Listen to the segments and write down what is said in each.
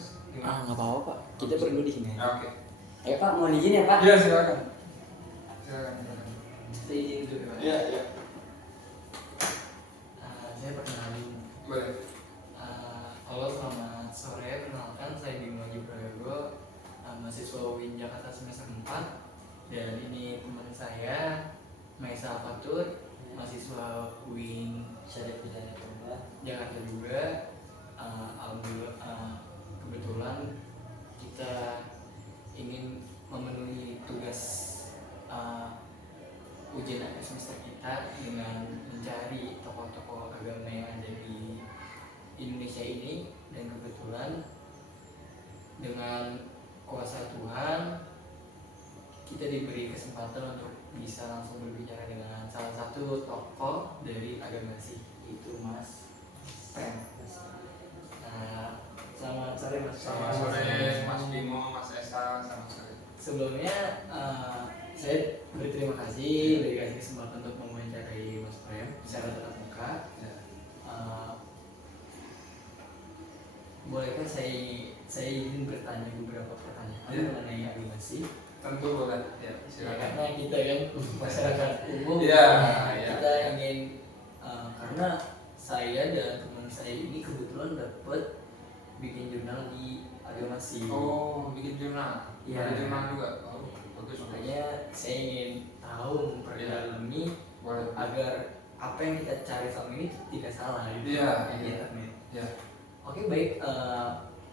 Mas? Gimana? Nggak apa-apa Pak, kita berdua di sini. Oke. Ayo Pak, mau izin ya Pak? Iya silakan. Silakan. Saya izin dulu Pak. Iya. Saya perkenalin. Boleh. Halo, selamat sore. Perkenalkan saya Bimo Haji Prayogo, mahasiswa UIN Jakarta semester 4. Dan ini teman saya Maisa Fatur, mahasiswa UIN Syarif Hidayat Jakarta juga. Alhamdulillah, kebetulan kita ingin memenuhi tugas ujian akhir semester kita dengan mencari tokoh-tokoh agama yang ada di Indonesia ini, dan kebetulan dengan kuasa Tuhan kita diberi kesempatan untuk bisa langsung berbicara dengan salah satu tokoh dari agama Sikh, itu Mas Prem. Selamat sore Mas. Selamat sore Mas Bimo, Mas Esa, selamat sore. Sebelumnya saya berterima kasih dikasih kesempatan untuk mewawancarai Mas Prem secara tatap muka. Bolehkah saya ingin bertanya beberapa pertanyaan mengenai agama Sikh? Tentu boleh. Ya, Ya, silakan. karena kita kan masyarakat umum, Iya. kita ingin karena saya dan teman saya ini kebetulan dapat bikin jurnal di agama Sikh. Oh, bikin jurnal. Iya. Ada jurnal juga. Oh, bagus. Makanya saya ingin tahu memperdalami Boleh. agar apa yang kita cari selama ini tidak salah gitu. Iya, di iya. internet. Ya. Oke, baik,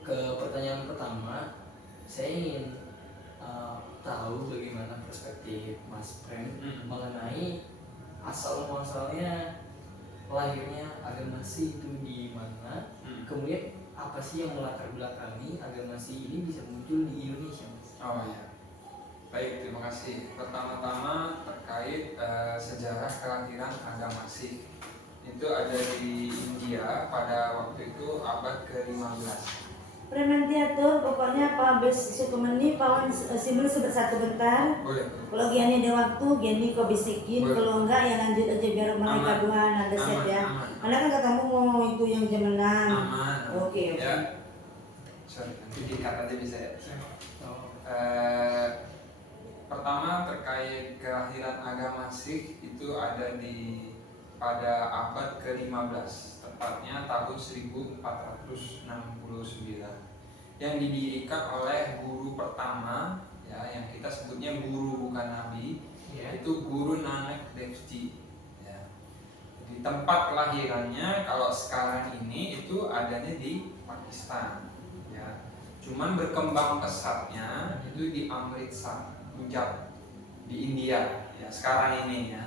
ke pertanyaan pertama, saya ingin tahu bagaimana perspektif Mas Prem mengenai asal muasalnya lahirnya agama Sikh itu di mana, kemudian apa sih yang melatar belakangi agama Sikh ini bisa muncul di Indonesia, Mas? Oh ya. Baik, terima kasih. Pertama-tama terkait sejarah kelahiran agama Sikh. Itu ada di India pada waktu itu abad ke-15. Premantiatur, pokoknya Pak Bes Sukumeni, Pawan Simul bersatu bentar. Boleh. Kalau Giani ada waktu, Giani kau bisikin. Boleh. Kalau enggak ya lanjut aja biar mereka Aman. dua nada set ya. Aman. Karena kan katamu mau itu yang jam 6. Aman. Oke. Ya. Sorry, nanti dikat aja bisa ya. Oh, Pertama terkait kelahiran agama Sikh itu ada pada abad ke-15, tepatnya tahun 1469, yang didirikan oleh guru pertama, ya, yang kita sebutnya guru bukan nabi, iya. yaitu Guru Nanak Dev Ji. Ya. Di tempat kelahirannya kalau sekarang ini itu adanya di Pakistan, ya. Cuman berkembang pesatnya itu di Amritsar, Punjab, di India, ya, sekarang ini, ya.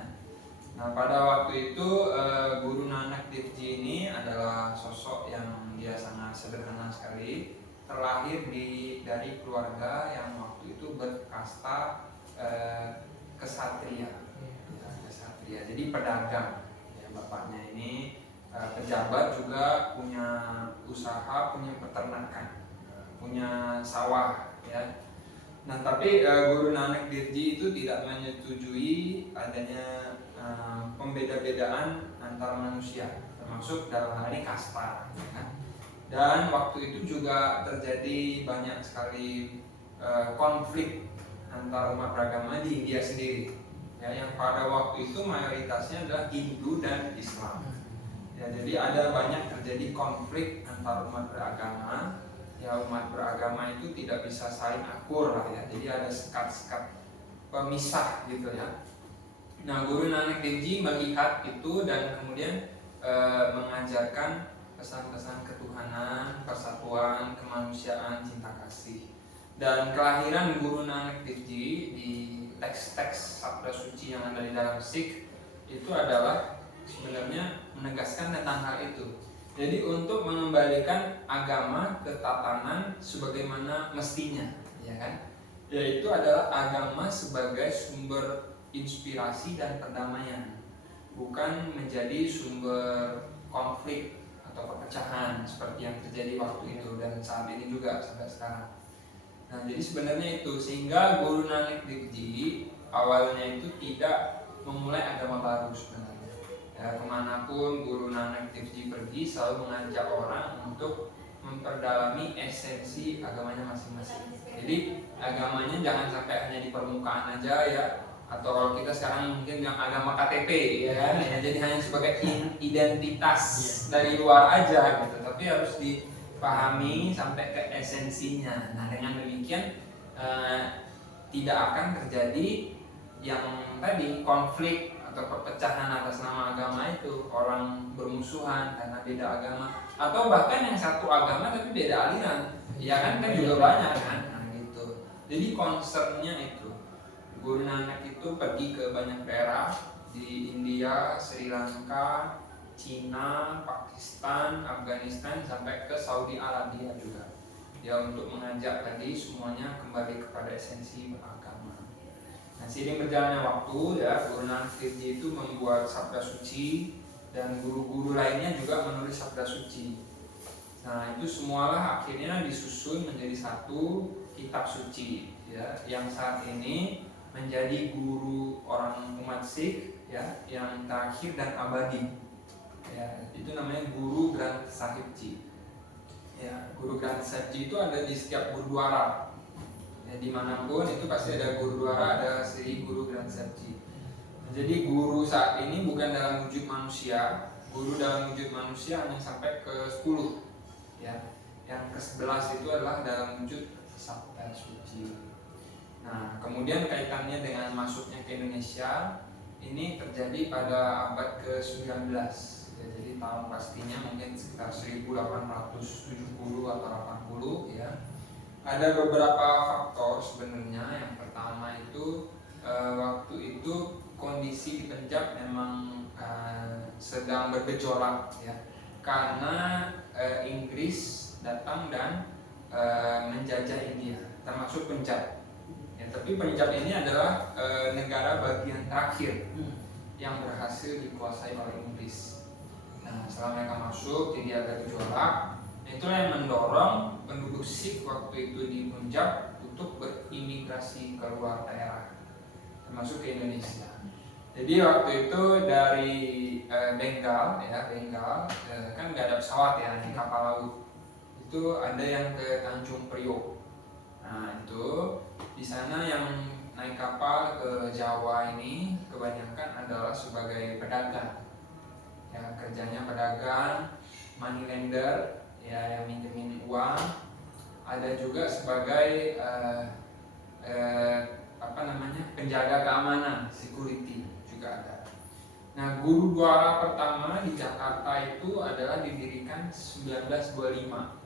Nah, pada waktu itu Guru Nanak Dev Ji ini adalah sosok yang dia sangat sederhana sekali, terlahir dari keluarga yang waktu itu berkasta kesatria, ya, kesatria. Jadi pedagang, ya, bapaknya ini pejabat juga, punya usaha, punya peternakan, punya sawah, ya. Nah, tapi Guru Nanak Dev Ji itu tidak menyetujui adanya pembeda-bedaan antar manusia, termasuk dalam hal ini kasta, ya kan? Dan waktu itu juga terjadi banyak sekali konflik antar umat beragama di India sendiri, ya, yang pada waktu itu mayoritasnya adalah Hindu dan Islam, ya. Jadi ada banyak terjadi konflik antar umat beragama. Ya, umat beragama itu tidak bisa saling akur lah, ya. Jadi ada sekat-sekat pemisah gitu, ya. Nah, Guru Nanak Dev Ji melihat itu dan kemudian mengajarkan pesan-pesan ketuhanan, persatuan, kemanusiaan, cinta kasih. Dan kelahiran Guru Nanak Dev Ji di teks-teks sabda suci yang ada di dalam Sikh itu adalah sebenarnya menegaskan tentang hal itu. Jadi untuk mengembalikan agama ke tatanan sebagaimana mestinya, ya kan? Yaitu adalah agama sebagai sumber inspirasi dan perdamaian, bukan menjadi sumber konflik atau perpecahan seperti yang terjadi waktu itu dan saat ini juga sampai sekarang. Nah, jadi sebenarnya itu sehingga Guru Nanak Dev Ji awalnya itu tidak memulai agama baru sebenarnya. Ya, kemanapun Guru Nanak Dev Ji pergi selalu mengajak orang untuk memperdalami esensi agamanya masing-masing. Jadi agamanya jangan sampai hanya di permukaan aja ya, atau kalau kita sekarang mungkin yang agama KTP ya kan, ya, jadi hanya sebagai identitas dari luar aja gitu, tapi harus dipahami sampai ke esensinya. Nah dengan demikian tidak akan terjadi yang tadi konflik atau perpecahan atas nama agama itu, orang bermusuhan karena beda agama, atau bahkan yang satu agama tapi beda aliran, ya kan juga banyak kan. Nah gitu. Jadi concernnya itu Guru Nanak itu pergi ke banyak daerah di India, Sri Lanka, Cina, Pakistan, Afghanistan, sampai ke Saudi Arabia juga. Ya untuk mengajak tadi semuanya kembali kepada esensi beragama. Nah, seiring berjalannya waktu ya, Guru Nanak Dev itu membuat sabda suci dan guru-guru lainnya juga menulis sabda suci. Nah, itu semualah akhirnya disusun menjadi satu kitab suci ya, yang saat ini menjadi guru orang umat Sikh ya, yang terakhir dan abadi. Ya, itu namanya Guru Granth Sahib Ji. Ya, Guru Granth Sahib Ji itu ada di setiap gurdwara. Ya, dimanapun itu pasti ada gurdwara, ada Sri Guru Granth Sahib Ji. Jadi guru saat ini bukan dalam wujud manusia, guru dalam wujud manusia hanya sampai ke 10 ya. Yang ke-11 itu adalah dalam wujud sabda suci. Nah, kemudian kaitannya dengan masuknya ke Indonesia ini terjadi pada abad ke-19 ya, jadi tahun pastinya mungkin sekitar 1870 atau 80 ya. Ada beberapa faktor sebenarnya. Yang pertama itu waktu itu kondisi di Punjab memang sedang bergejolak ya, karena Inggris datang dan menjajah India, termasuk Punjab. Ya, tapi Punjab ini adalah negara bagian terakhir yang berhasil dikuasai oleh Inggris. Nah, setelah mereka masuk, jadi ada gejolak. Itulah yang mendorong penduduk Sikh waktu itu di Punjab untuk berimigrasi ke luar daerah, termasuk ke Indonesia. Jadi waktu itu dari Bengal kan nggak ada pesawat ya, di kapal laut. Itu ada yang ke Tanjung Priok. Nah itu di sana yang naik kapal ke Jawa ini kebanyakan adalah sebagai pedagang. Ya, kerjanya pedagang, moneylender, ya yang minjemin uang. Ada juga sebagai penjaga keamanan, security juga ada. Nah, gurdwara pertama di Jakarta itu adalah didirikan 1925.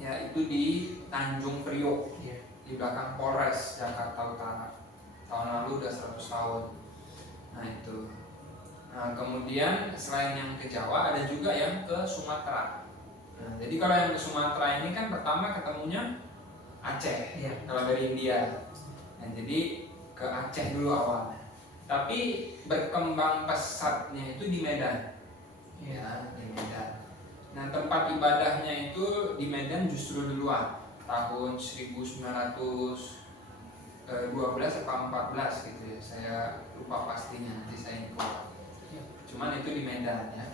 Ya, itu di Tanjung Priok, di belakang Polres Jakarta Utara. Tahun lalu udah 100 tahun. Nah, itu. Nah, kemudian selain yang ke Jawa ada juga yang ke Sumatera. Nah, jadi kalau yang ke Sumatera ini kan pertama ketemunya Aceh, kalau dari India. Nah, jadi ke Aceh dulu awalnya. Tapi berkembang pesatnya itu di Medan. Ya, di Medan. Nah, tempat ibadahnya itu di Medan justru duluan, tahun 1912 atau 14 gitu ya. Saya lupa pastinya, nanti saya info. Cuman itu di Medan ya.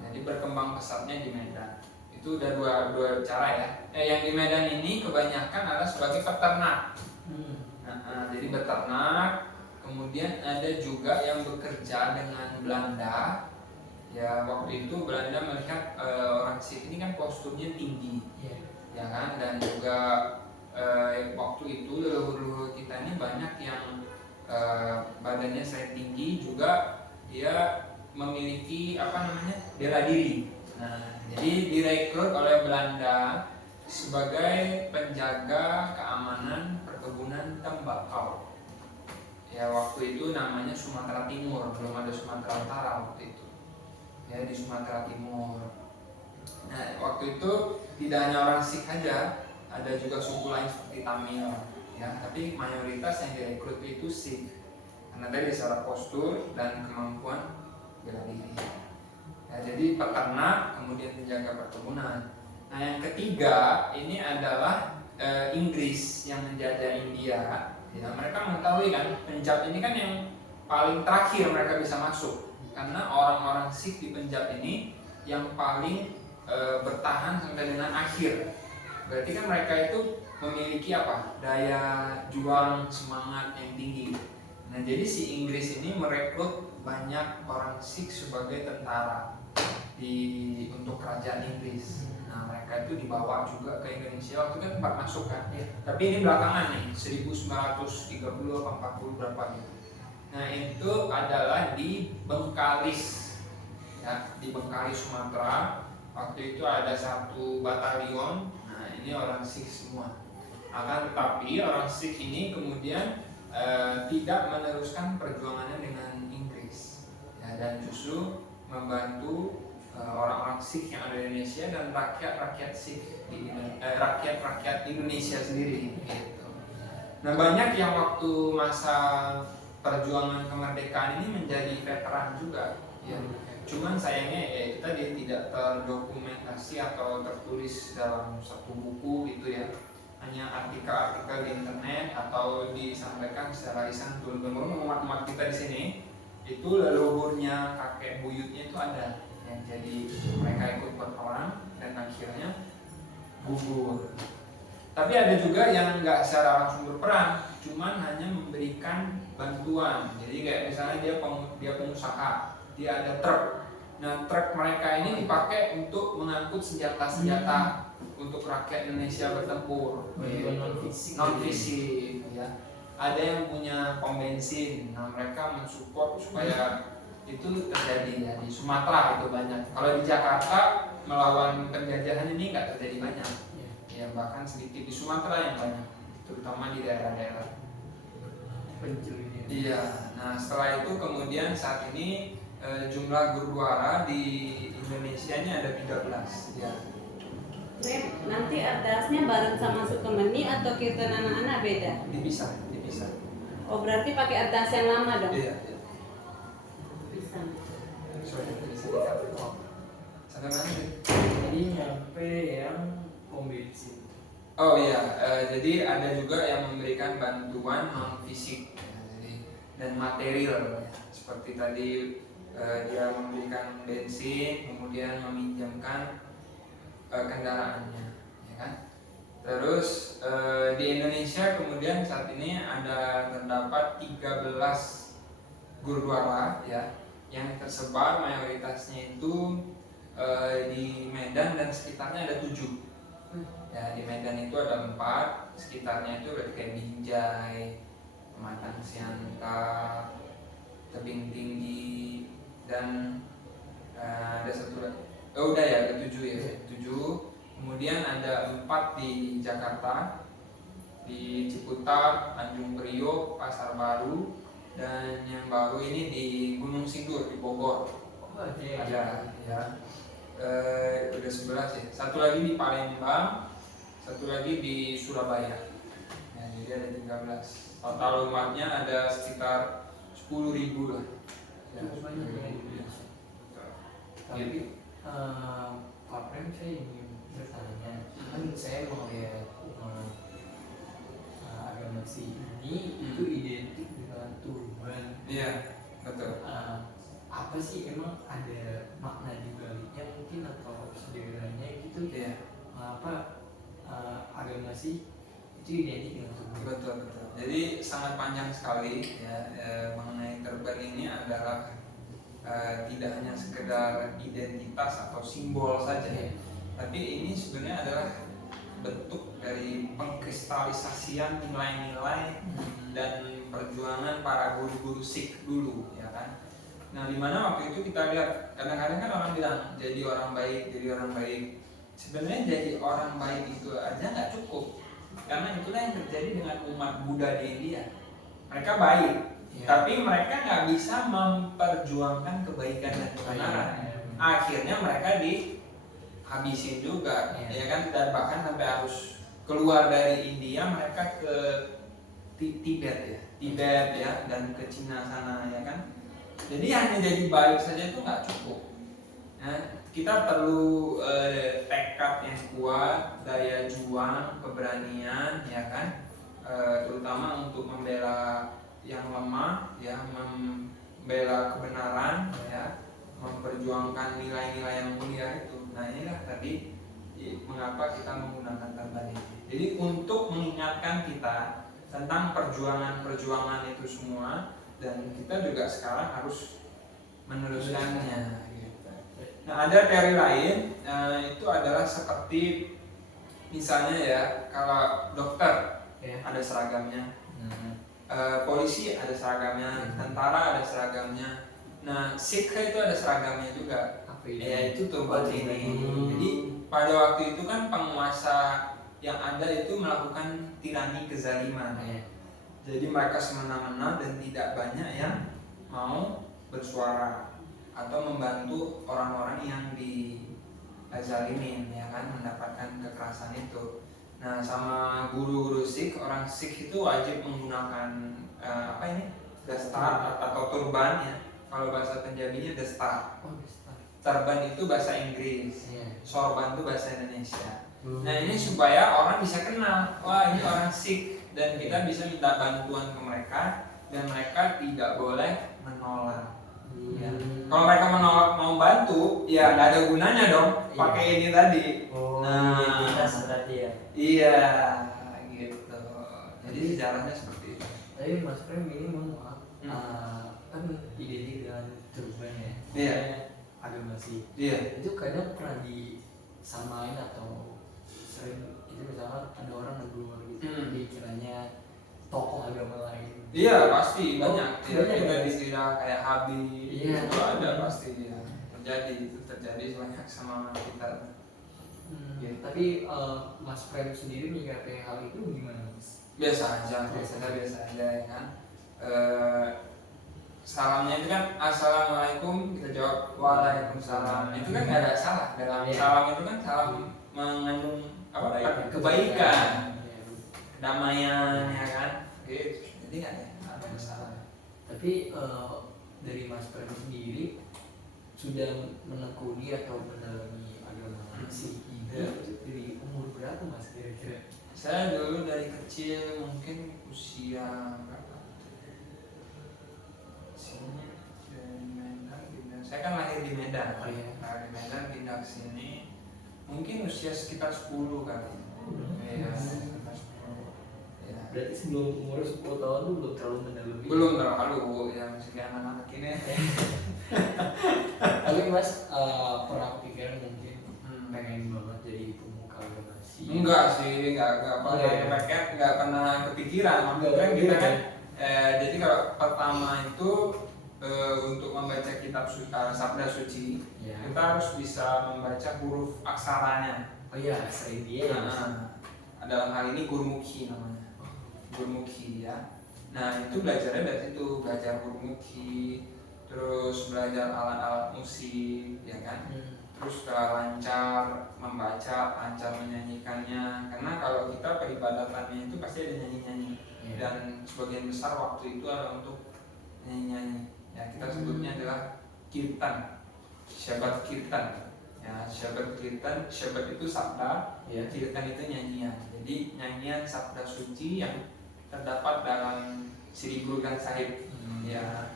Jadi berkembang pesatnya di Medan. Itu udah dua cara ya. Yang di Medan ini kebanyakan adalah sebagai peternak. Jadi beternak. Kemudian ada juga yang bekerja dengan Belanda. Ya, waktu itu Belanda melihat orang Sikh ini kan posturnya tinggi, ya kan, dan juga waktu itu leluhur-leluhur kita ini banyak yang badannya selain tinggi juga dia memiliki bela diri. Nah, jadi direkrut oleh Belanda sebagai penjaga keamanan perkebunan tembakau. Ya, waktu itu namanya Sumatera Timur, belum ada Sumatera Utara waktu itu. Ya, di Sumatera Timur. Nah, waktu itu tidak hanya orang Sikh saja, ada juga suku lain seperti Tamil. Ya, tapi mayoritas yang direkrut itu Sikh. Karena dari secara postur dan kemampuan bela diri. Ya, jadi peternak, kemudian penjaga perkebunan. Nah, yang ketiga ini adalah Inggris yang menjajah India. Ya, mereka mengetahui kan Punjab ini kan yang paling terakhir mereka bisa masuk, karena orang-orang Sikh di Punjab ini yang paling bertahan sampai dengan akhir. Berarti kan mereka itu memiliki apa? Daya juang, semangat yang tinggi. Nah, jadi si Inggris ini merekrut banyak orang Sikh sebagai tentara untuk kerajaan Inggris. Nah, mereka itu dibawa juga ke Indonesia waktu kan tempat masuk kan. Tapi ini belakangan nih, 1930 atau 40 berapa gitu. Nah, itu adalah di Bengkalis. Ya, di Bengkalis Sumatera. Waktu itu ada satu batalion. Nah, ini orang Sikh semua. Akan tetapi orang Sikh ini kemudian tidak meneruskan perjuangannya dengan Inggris, ya, dan justru membantu orang-orang Sikh yang ada di Indonesia dan rakyat-rakyat Sikh di rakyat-rakyat Indonesia sendiri gitu. Nah, banyak yang waktu masa perjuangan kemerdekaan ini menjadi veteran juga ya. Cuman sayangnya ya itu tadi tidak terdokumentasi atau tertulis dalam satu buku gitu ya. Hanya artikel-artikel di internet atau disampaikan secara lisan turun-temurun. Umat-umat kita di sini itu leluhurnya, kakek buyutnya itu ada yang jadi mereka ikut berperang dan akhirnya gugur. Tapi ada juga yang nggak secara langsung berperang, cuman hanya memberikan bantuan. Jadi kayak misalnya dia pengusaha, dia ada truk. Nah, truk mereka ini dipakai untuk mengangkut senjata-senjata untuk rakyat Indonesia bertempur. Non fisik ya. Ada yang punya pom bensin. Nah, mereka mensupport supaya itu terjadi ya. Di Sumatera itu banyak. Kalau di Jakarta melawan penjajahan ini nggak terjadi banyak. Ya, bahkan sedikit di Sumatera yang banyak, terutama di daerah-daerah pencurinya. Iya. Nah, setelah itu kemudian saat ini jumlah gurdwara di Indonesia ini ada 13 ya. Nanti ardasnya bareng sama Sukemeni atau kirtan anak-anak beda? Dipisah. Oh, berarti pakai ardas yang lama dong? Iya. Bisa. Sampai mana sih? Jadi nyampe yang pom bensin. Oh iya, jadi ada juga yang memberikan bantuan non fisik ya, dan material ya. Seperti tadi dia memberikan bensin, kemudian meminjamkan kendaraannya, ya kan? Terus di Indonesia kemudian saat ini ada terdapat 13 gurdwara ya, yang tersebar mayoritasnya itu di Medan dan sekitarnya ada 7. Ya, di Medan itu ada 4, sekitarnya itu berarti kayak Binjai, Pematang Siantar, Tebing Tinggi, dan ada satu lagi. Oh udah ya, ada 7 ya, 7. Kemudian ada 4 di Jakarta, di Ciputat, Tanjung Priok, Pasar Baru, dan yang baru ini di Gunung Sindur di Bogor. Ada ya. Udah 11 ya. Satu lagi di Palembang, satu lagi di Surabaya. Ya, jadi ada 13. Total umatnya ada sekitar 10.000 lah. Ya, Banyak yang di Indonesia. Tapi Pak Prem, saya ingin bertanya, kan saya melihat umat agama Sikh ini itu identik dengan turban. Iya, betul. Apa sih emang ada makna di baliknya mungkin atau sederhananya gitu? Iya. Apa agama Sikh itu identik dengan turban? Betul. Jadi sangat panjang sekali ya, mengenai turban ini adalah tidak hanya sekedar identitas atau simbol saja ya, tapi ini sebenarnya adalah bentuk dari pengkristalisasian nilai-nilai dan perjuangan para guru-guru Sikh dulu ya kan. Nah, dimana waktu itu kita lihat kadang-kadang kan orang bilang jadi orang baik. Sebenarnya jadi orang baik itu aja nggak cukup, karena itulah yang terjadi dengan umat Buddha di India. Mereka baik, tapi mereka nggak bisa memperjuangkan kebaikan dan kebenaran. Akhirnya mereka dihabisin juga, ya kan? Dan bahkan sampai harus keluar dari India, mereka ke Tibet ya, dan ke Cina sana ya kan. Jadi hanya jadi baik saja itu nggak cukup. Nah, kita perlu tekad yang kuat, daya juang, keberanian, ya kan, terutama untuk membela yang lemah, ya, membela kebenaran, ya, memperjuangkan nilai-nilai yang mulia itu. Nah inilah tadi mengapa kita menggunakan turban ini. Jadi untuk mengingatkan kita tentang perjuangan-perjuangan itu semua, dan kita juga sekarang harus meneruskannya. Gitu. Nah ada teori lain, itu adalah seperti misalnya ya, kalau dokter ada seragamnya, polisi ada seragamnya, tentara ada seragamnya. Nah Sikh itu ada seragamnya juga, yaitu turban ini. Jadi pada waktu itu kan penguasa yang ada itu melakukan tirani kezaliman. Jadi mereka semena-mena dan tidak banyak yang mau bersuara atau membantu orang-orang yang dizalimin, ya kan, mendapatkan kekerasan itu. Nah sama guru-guru Sikh, orang Sikh itu wajib menggunakan dastar atau turban ya. Kalau bahasa Punjabinya dastar. Turban itu bahasa Inggris, sorban itu bahasa Indonesia. Nah ini supaya orang bisa kenal, wah ini orang Sikh, dan kita bisa minta bantuan ke mereka, dan mereka tidak boleh menolak. Ya. Kalau mereka menolak mau bantu, ya nggak ada gunanya dong pakai ini tadi. Identitas berarti ya. Iya, gitu. Jadi sejarahnya seperti itu. Tapi Mas Prem ini mohon maaf, kan identik dengan turban ya. Iya. Agama Sikh. Iya. Itu kadang pernah disamain atau sering itu misalnya ada orang negur gitu, dikiranya tokoh agama lain. Iya pasti banyak. Banyak Kita ya? dikira kayak Habib, Iya. itu ada pasti ya. Terjadi banyak sama kita. Gitu. Tapi Mas Prem sendiri menyikapi hal itu gimana Mas? Biasa aja ya kan. Salamnya itu kan assalamualaikum, kita jawab waalaikumsalam. Itu kan nggak ada salah dalam salam itu kan salam mengandung kebaikan, kedamaian ya kan. Gitu. Jadi nggak ada masalah. Tapi dari Mas Prem sendiri sudah menekuni atau mendalami agama Sikh ini dari umur berapa Mas kira-kira? Saya dulu dari kecil mungkin usia berapa? Saya kan lahir di Medan, di Medan pindah ke sini mungkin usia sekitar 10 kali. Iya, sekitar 10. Ya. Berarti sebelum umur 10 tahun tuh belum terlalu mendalami? Belum terlalu, ya masih kayak anak-anak ini. Tapi Mas pernah kepikiran mungkin pengen banget jadi pemuka agama Sikh? Enggak sih, enggak pernah kepikiran. Maksudnya kita kan, jadi kalau pertama itu untuk membaca kitab sabda suci, kita harus bisa membaca huruf aksaranya. Oh iya, aksara India. Dalam hal ini Gurmukhi namanya, Gurmukhi ya. Nah itu belajarnya dari situ, belajar Gurmukhi, terus belajar alat-alat musik, ya kan. Terus lancar membaca, lancar menyanyikannya. Karena kalau kita peribadatannya itu pasti ada nyanyi-nyanyi, dan sebagian besar waktu itu adalah untuk nyanyi-nyanyi. Ya, kita sebutnya adalah kirtan, syabat kirtan. Ya, syabat kirtan, syabat itu sabda, kirtan itu nyanyian. Jadi nyanyian sabda suci yang terdapat dalam Sri Guru Granth Sahib. Ya,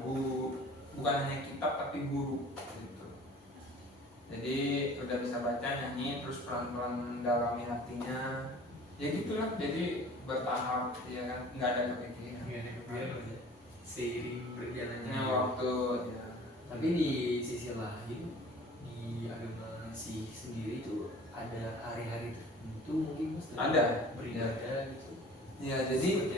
bukan hanya kitab tapi guru. Gitu. Jadi udah bisa baca, nyanyi, terus pelan-pelan mendalami artinya. Ya gitulah. Jadi bertahap, ya kan, nggak ada kepikiran. Seiring berjalannya waktu ya. Tapi di sisi lain di agama Sikh sendiri itu ada hari-hari tertentu mungkin Mas ada beribadah gitu. Ya jadi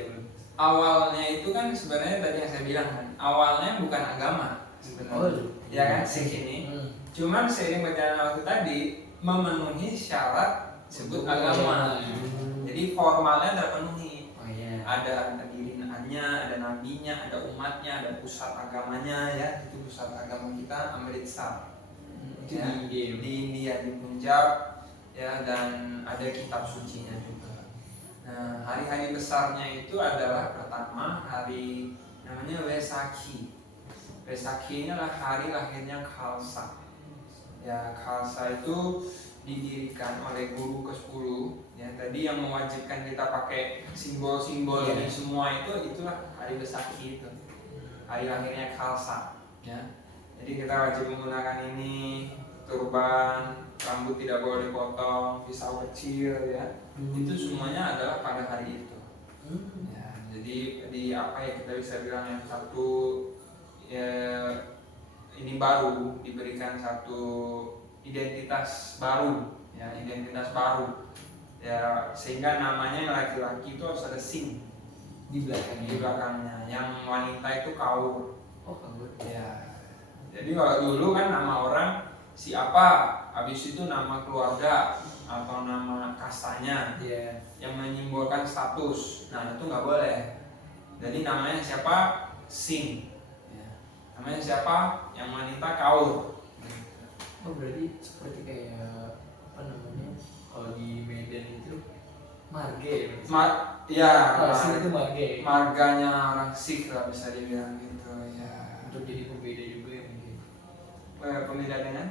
awalnya itu kan sebenarnya tadi yang saya bilang kan, awalnya bukan agama sebenarnya. Ya kan Sikh ini. Cuman seiring berjalannya waktu tadi memenuhi syarat sebut agama. Jadi formalnya terpenuhi. Ada pendiriannya, ada nabinya, ada umatnya, ada pusat agamanya ya. Itu pusat agama kita Amritsar. Itu ya, di India, di Punjab ya, dan ada kitab sucinya juga. Nah, hari-hari besarnya itu adalah pertama hari namanya Vaisakhi. Vaisakhi ini adalah hari lahirnya Khalsa. Ya, Khalsa itu didirikan oleh guru ke-10 ya, tadi yang mewajibkan kita pakai simbol-simbol ini semua itulah hari Vaisakhi itu, hari lahirnya Khalsa ya. Jadi kita wajib menggunakan ini, turban, rambut tidak boleh dipotong, pisau kecil ya. Itu semuanya adalah pada hari itu. Ya, jadi di apa ya kita bisa bilang yang satu ya, ini baru diberikan satu identitas baru ya, identitas baru ya, sehingga namanya laki-laki itu harus ada sing Di belakangnya. di belakangnya, yang wanita itu kaur Oh, kabur. ya. Jadi kalau dulu kan nama orang siapa, habis itu nama keluarga atau nama kastanya Iya. yang menyimbolkan status. Nah itu nggak boleh. Jadi namanya siapa, sing ya. Namanya siapa, yang wanita kaur. Oh, berarti seperti kayak apa namanya? Kalau di Medan itu marge. Ya Oh, sih itu marge. marganya orang Sikh lah bisa dibilang gitu ya. Untuk jadi pembeda juga ya mungkin. Pembeda dengan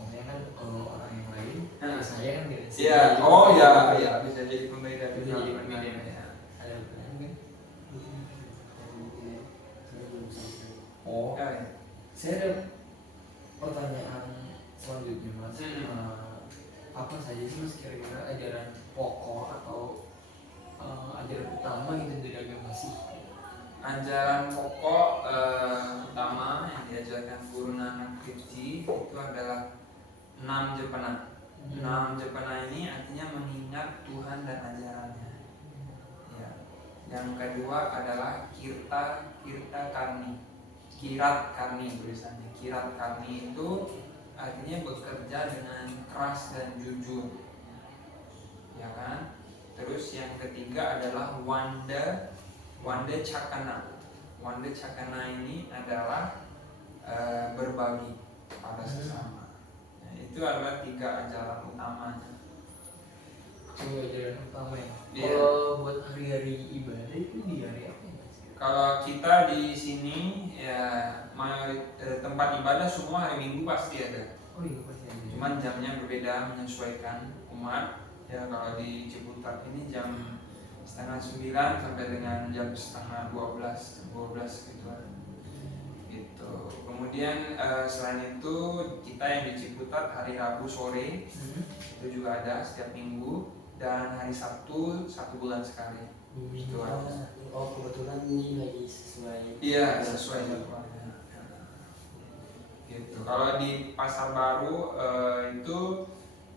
Maksudnya kan kalau orang yang lain, Nah. saya kan beda. iya, oh ya, ya bisa jadi pembeda Bisa juga. jadi pembeda. Ya. Ada pertanyaan kan? Oh, Ya, ya. saya ada pertanyaan selanjutnya mas. Apa saja sih mas kira-kira ajaran pokok atau ajaran utama gitu dari agama sih? Ajaran pokok utama yang diajarkan Guru Nanak Dev Ji itu adalah 6 jepana. 6 jepana ini artinya mengingat Tuhan dan ajarannya. Ya. Yang kedua adalah kirta karni. Kirat karni tulisannya. Kirat karni itu artinya bekerja dengan keras dan jujur. Ya kan? Terus yang ketiga adalah wanda cakana. Wanda cakana ini adalah berbagi pada sesama. Nah, itu adalah 3 ajaran utamanya. Itu ajaran utama ya. Iya. Kalau buat hari-hari ibadah itu di hari apa ya mas? Kalau kita di sini ya tempat ibadah semua hari Minggu pasti ada. Oh iya pasti ada. Cuman jamnya berbeda menyesuaikan umat. Ya kalau di Ciputat ini jam 8:30 sampai dengan jam 11:30 gitu. Gitu. Kemudian selain itu kita yang di Ciputat hari Rabu sore itu juga ada setiap minggu, dan hari Sabtu 1 bulan sekali. Itu ada. Oh kebetulan ini lagi sesuai. Iya, sesuai jadwalnya. Gitu. Kalau di Pasar Baru itu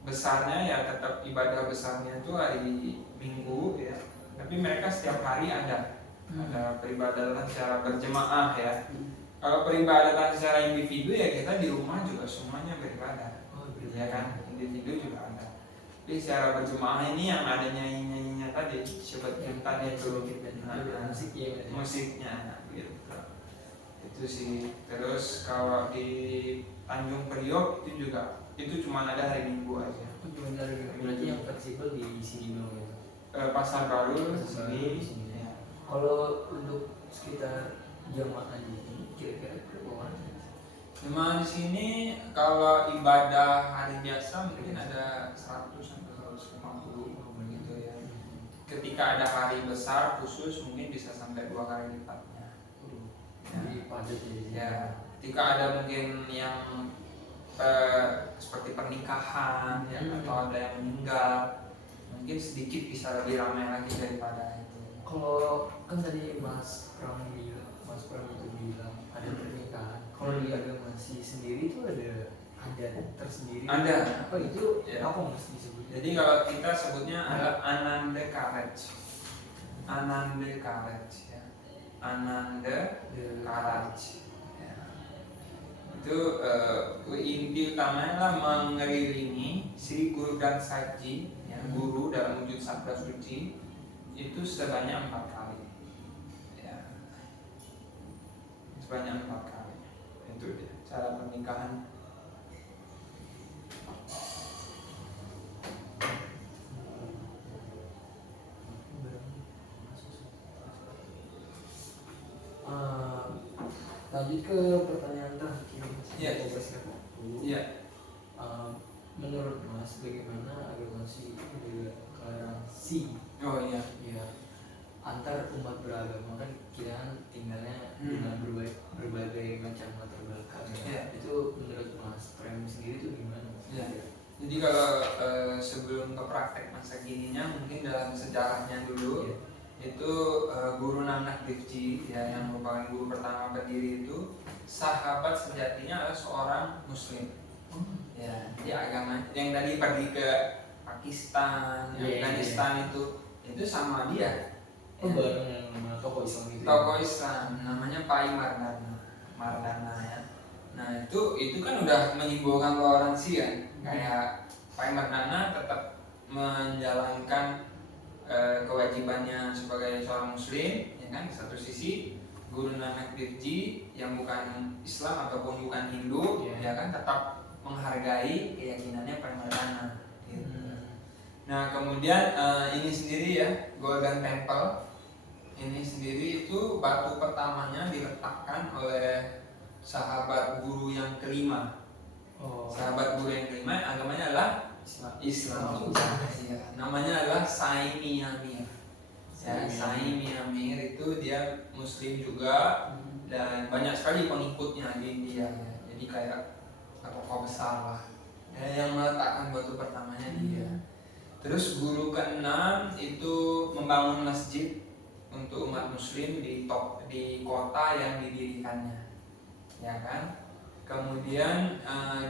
besarnya ya tetap ibadah besarnya itu hari Minggu ya. Tapi mereka setiap hari ada peribadatan secara berjemaah ya. Kalau peribadatan secara individu ya kita di rumah juga semuanya beribadah. Ya kan, individu juga ada. Tapi secara berjemaah ini yang ada nyanyi-nyanyinya tadi, syukur kita itu musik ya. musiknya gitu. Itu sih. Terus kalau di Tanjung Priok itu juga itu cuma ada hari Minggu aja. Berarti yang fleksibel di sini dong ya. Pasar Baru Pasar Baru di sini. ya. Kalau untuk sekitar jamaah di sini kira-kira berapa orang? Cuma di sini kalau ibadah hari biasa mungkin ada 100 sampai 150 begitu ya. Ketika ada hari besar khusus mungkin bisa sampai 2 kali lipatnya. Jadi padat ya. Ya, ketika ada mungkin yang seperti pernikahan ya, atau ada yang meninggal, mungkin sedikit bisa lebih ramai lagi daripada itu. Kalau kan tadi Mas Pram itu bilang ada pernikahan. Kalau di agama sendiri itu ada adat tersendiri. Ada. Apa itu? Ya. Apa mas disebut? Jadi kalau kita sebutnya adalah Ananda Karaj. Ananda Karaj ya. Ananda Karaj. Ya. Itu inti utamanya adalah mengelilingi Sri Guru dan Saji, ya, guru dalam wujud sabda suci itu sebanyak 4 kali. Ya. Sebanyak 4 kali. Itu dia cara pernikahan. Lanjut ke pertanyaan terakhir mas. Iya. Iya. Menurut mas bagaimana agama toleransi Oh iya. ya antar umat beragama, kan kita kan tinggalnya dengan berbagai macam latar belakang ya. Iya. Di Jadi kalau sebelum ke praktek masa kininya, mungkin dalam sejarahnya dulu itu Guru Nanak Dev Ji ya, yang merupakan guru pertama pendiri itu, sahabat sejatinya adalah seorang Muslim. Ya, jadi agama yang tadi pergi ke Pakistan, Afghanistan itu sama dia. Oh, bareng yang nama tokoh Islam itu. Tokoh Islam namanya Pai Mardana ya. Nah itu kan udah menyimbolkan toleransi kan, kayak Pai Mardana tetap menjalankan kewajibannya sebagai seorang Muslim, ya kan. Di satu sisi Guru Nanak Dev Ji yang bukan Islam ataupun bukan Hindu, ya kan, tetap menghargai keyakinannya Pai Mardana. Gitu. Nah kemudian ini sendiri ya, Golden Temple ini sendiri itu batu pertamanya diletakkan oleh sahabat guru yang kelima. Sahabat guru yang kelima agamanya adalah Islam juga. Ya, namanya adalah Sai Miyamir. Ya, Sai Miyamir itu dia Muslim juga dan banyak sekali pengikutnya di India. Ya. Jadi kayak tokoh besar lah. Ya, yang meletakkan batu pertamanya dia. Terus guru keenam itu membangun masjid untuk umat Muslim di kota yang didirikannya. Ya kan? Kemudian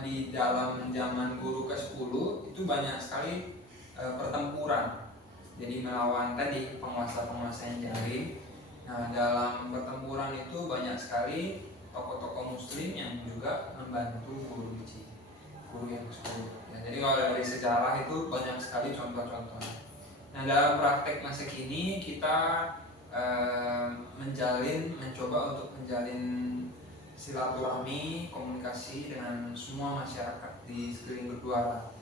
di dalam zaman guru ke-10 itu banyak sekali pertempuran. Jadi melawan tadi penguasa-penguasa yang jalim. Nah, dalam pertempuran itu banyak sekali tokoh-tokoh Muslim yang juga membantu guru yang ke-10. Ya, jadi kalau dari sejarah itu banyak sekali contoh-contohnya. Nah, dalam praktek masa kini kita mencoba untuk menjalin silaturahmi, komunikasi dengan semua masyarakat di sekeliling Berdua.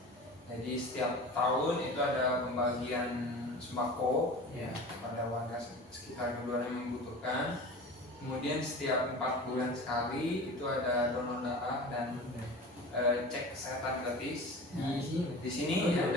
Jadi setiap tahun itu ada pembagian sembako ya pada warga sekitar Berdua yang membutuhkan. Kemudian setiap 4 bulan sekali itu ada donor darah dan cek kesehatan gratis. Di sini. Di sini ya,